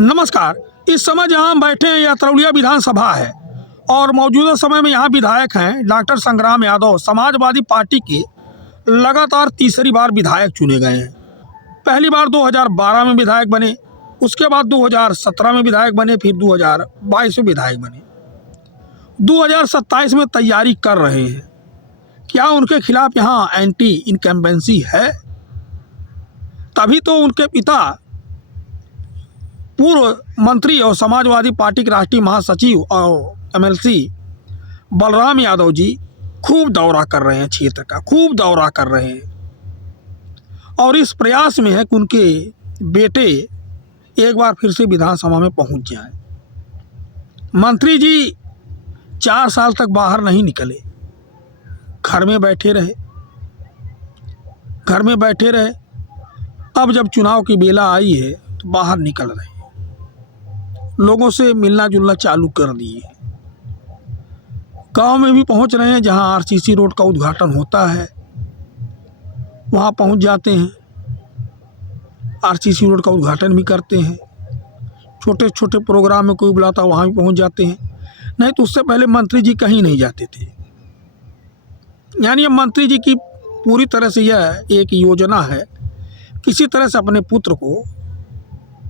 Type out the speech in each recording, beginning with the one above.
नमस्कार। इस समय जहां हम बैठे हैं यह अतरौलिया विधानसभा है और मौजूदा समय में यहां विधायक हैं डॉक्टर संग्राम यादव। समाजवादी पार्टी के लगातार तीसरी बार विधायक चुने गए हैं। पहली बार 2012 में विधायक बने, उसके बाद 2017 में विधायक बने, फिर 2022 में विधायक बने। 2027 में तैयारी कर रहे हैं। क्या उनके खिलाफ यहाँ एंटी इनकम्बेंसी है? तभी तो उनके पिता पूर्व मंत्री और समाजवादी पार्टी के राष्ट्रीय महासचिव और एमएलसी बलराम यादव जी खूब दौरा कर रहे हैं, क्षेत्र का खूब दौरा कर रहे हैं और इस प्रयास में है कि उनके बेटे एक बार फिर से विधानसभा में पहुंच जाएं। मंत्री जी 4 साल तक बाहर नहीं निकले, घर में बैठे रहे। अब जब चुनाव की बेला आई है तो बाहर निकल रहे हैं, लोगों से मिलना जुलना चालू कर दिए। गांव में भी पहुंच रहे हैं, जहां आरसीसी रोड का उद्घाटन होता है वहां पहुंच जाते हैं, आरसीसी रोड का उद्घाटन भी करते हैं। छोटे छोटे प्रोग्राम में कोई बुलाता वहां भी पहुंच जाते हैं। नहीं तो उससे पहले मंत्री जी कहीं नहीं जाते थे। यानी मंत्री जी की पूरी तरह से यह एक योजना है, किसी तरह से अपने पुत्र को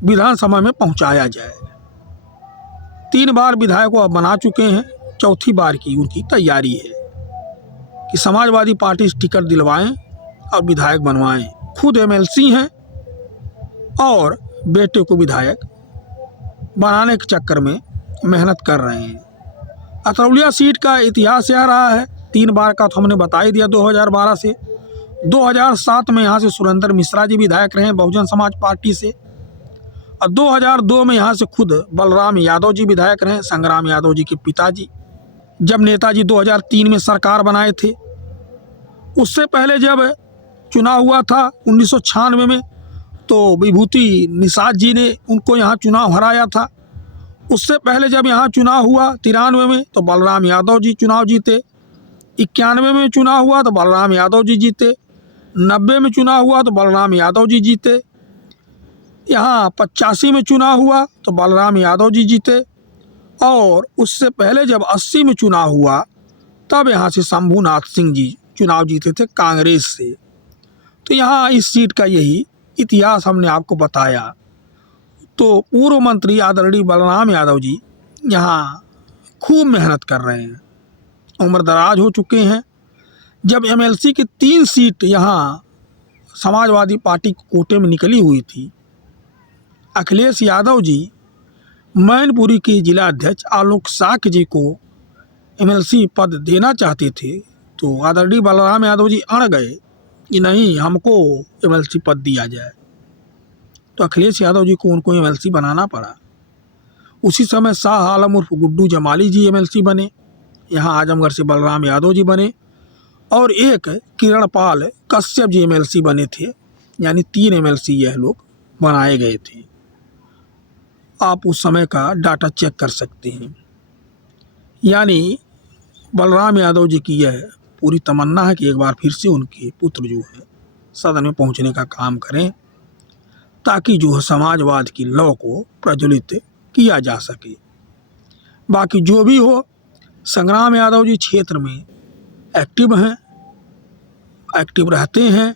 विधानसभा में पहुंचाया जाए। 3 बार विधायक को अब बना चुके हैं, चौथी बार की उनकी तैयारी है कि समाजवादी पार्टी से टिकट दिलवाएं और विधायक बनवाएं। खुद एमएलसी हैं और बेटे को विधायक बनाने के चक्कर में मेहनत कर रहे हैं। अतरौलिया सीट का इतिहास यह रहा है, 3 बार का तो हमने बता ही दिया। 2012 से 2007 में यहाँ से सुरेंद्र मिश्रा जी विधायक रहे बहुजन समाज पार्टी से, और 2002 में यहाँ से खुद बलराम यादव जी विधायक रहे, संग्राम यादव जी के पिताजी, जब नेताजी 2003 में सरकार बनाए थे। उससे पहले जब चुनाव हुआ था 1996 में, तो विभूति निषाद जी ने उनको यहाँ चुनाव हराया था। उससे पहले जब यहाँ चुनाव हुआ 93 में, तो बलराम यादव जी चुनाव जीते। 91 में चुनाव हुआ तो बलराम यादव जी जीते। 90 में चुनाव हुआ तो बलराम यादव जी जीते। यहाँ 85 में चुनाव हुआ तो बलराम यादव जी जीते। और उससे पहले जब 80 में चुनाव हुआ तब यहाँ से शंभूनाथ सिंह जी चुनाव जीते थे कांग्रेस से। तो यहाँ इस सीट का यही इतिहास हमने आपको बताया। तो पूर्व मंत्री आदरणीय बलराम यादव जी यहाँ खूब मेहनत कर रहे हैं, उम्र दराज हो चुके हैं। जब एमएलसी की 3 सीट यहाँ समाजवादी पार्टी कोटे में निकली हुई थी, अखिलेश यादव जी मैनपुरी के जिला अध्यक्ष आलोक साक जी को एमएलसी पद देना चाहते थे, तो आदरणीय बलराम यादव जी अड़ गए कि नहीं, हमको एमएलसी पद दिया जाए। तो अखिलेश यादव जी को उनको एमएलसी बनाना पड़ा। उसी समय शाह आलम उर्फ गुड्डू जमाली जी एमएलसी बने, यहाँ आजमगढ़ से बलराम यादव जी बने, और एक किरण पाल कश्यप जी एमएलसी बने थे। यानी 3 एमएलसी यह लोग बनाए गए थे। आप उस समय का डाटा चेक कर सकते हैं। यानी बलराम यादव जी की यह पूरी तमन्ना है कि एक बार फिर से उनके पुत्र जो है सदन में पहुंचने का काम करें, ताकि जो है समाजवाद की लौ को प्रज्वलित किया जा सके। बाकी जो भी हो, संग्राम यादव जी क्षेत्र में एक्टिव हैं, एक्टिव रहते हैं।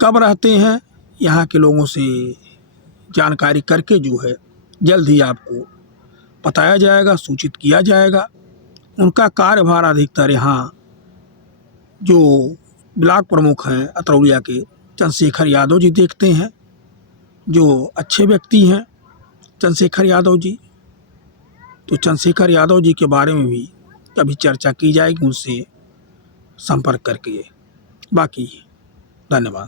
कब रहते हैं, यहाँ के लोगों से जानकारी करके जो है जल्द ही आपको बताया जाएगा, सूचित किया जाएगा। उनका कार्यभार अधिकतर यहाँ जो ब्लॉक प्रमुख हैं अतरौलिया के चंद्रशेखर यादव जी देखते हैं, जो अच्छे व्यक्ति हैं चंद्रशेखर यादव जी। तो चंद्रशेखर यादव जी के बारे में भी कभी चर्चा की जाएगी उनसे संपर्क करके। बाकी धन्यवाद।